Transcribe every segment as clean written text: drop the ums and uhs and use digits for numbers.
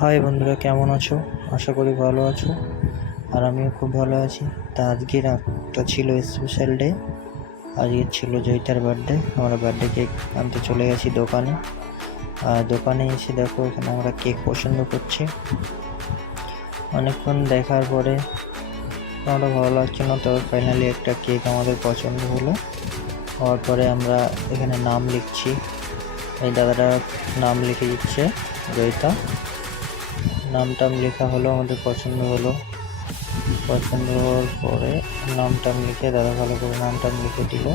High বন্ধুরা, কেমন আছো? আশা করি ভালো আছো। আর আমিও খুব ভালো আছি। তা আজকের একটা ছিল স্পেশাল ডে। আজকে ছিল জয়িতার বার্থডে। আমরা বার্থডে কেক আনতে চলে গেছি দোকানে। আর দোকানে এসে দেখো, এখানে আমরা কেক পছন্দ করছি। অনেকক্ষণ দেখার পরে কোনোটা ভালো লাগছে না, তবে ফাইনালি একটা কেক আমাদের পছন্দ হলো। হওয়ার পরে আমরা এখানে নাম লিখছি। এই দাদাটা নাম লিখে দিচ্ছে, জয়িতা। নামটাম লেখা হলো, আমাদের পছন্দ হলো। পছন্দ হওয়ার পরে নামটাম লিখে দাদা ভালো করে নামটাম লিখে দিল।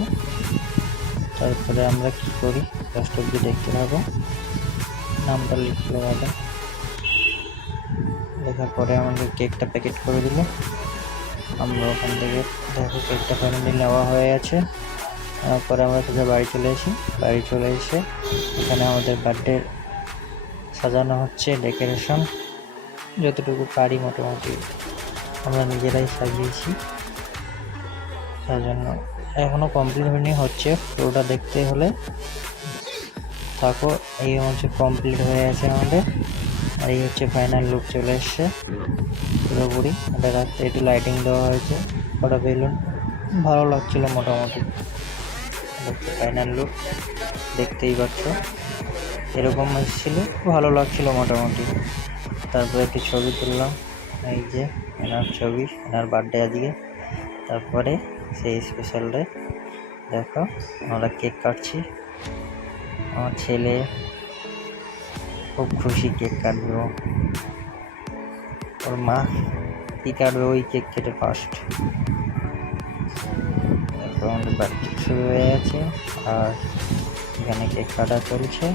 তারপরে আমরা কি করি লাস্ট অব্দি দেখতে পাবো। নামটা লিখলো দাদা, লেখার পরে আমাদের কেকটা প্যাকেট করে দিল। আমরা ওখান থেকে দেখো কেকটা ফাইনালি নেওয়া হয়ে গেছে। তারপরে আমরা সোজা বাড়ি চলে এসে এখানে আমাদের বার্থডে সাজানো হচ্ছে। ডেকোরেশন যতটুকু পারি মোটামুটি আমরা নিজেরাই সাজিয়েছি। সাজানো এখনো কমপ্লিট হয়নি, হচ্ছে। পুরোটা দেখতে হলে থাকো। এই হচ্ছে কমপ্লিট হয়ে গেছে আমাদের। আর এই হচ্ছে ফাইনাল লুক চলে এসছে পুরোপুরি। এটা রাত্রে একটু লাইটিং দেওয়া হয়েছে, কটা বেলুন, ভালো লাগছিল মোটামুটি। ফাইনাল লুক দেখতেই পাচ্ছ, এরকম এসেছিল, ভালো লাগছিল মোটামুটি। তারপরে একটু ছবি তুললাম, এই যে এনার ছবি, এনার বার্থডে আজকে। তারপরে সেই স্পেশাল ডে দেখো, আমরা কেক কাটছি। আমার ছেলে খুব খুশি, কেক কাটবে। ওর মা কি কাটবে, ওই কেক কেটে ফার্স্ট। তারপর আমাদের বার্থডে শুরু হয়ে গেছে, আর এখানে কেক কাটা চলছে।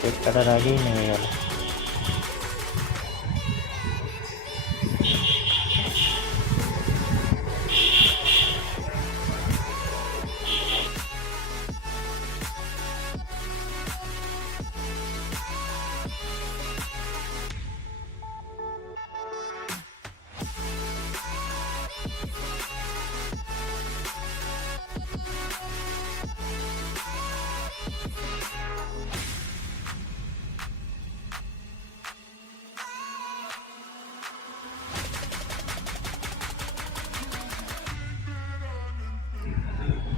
কেক কাটার আগেই নিয়ে গেল।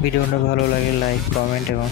ভিডিওটা ভালো লাগে লাইক, কমেন্ট এবং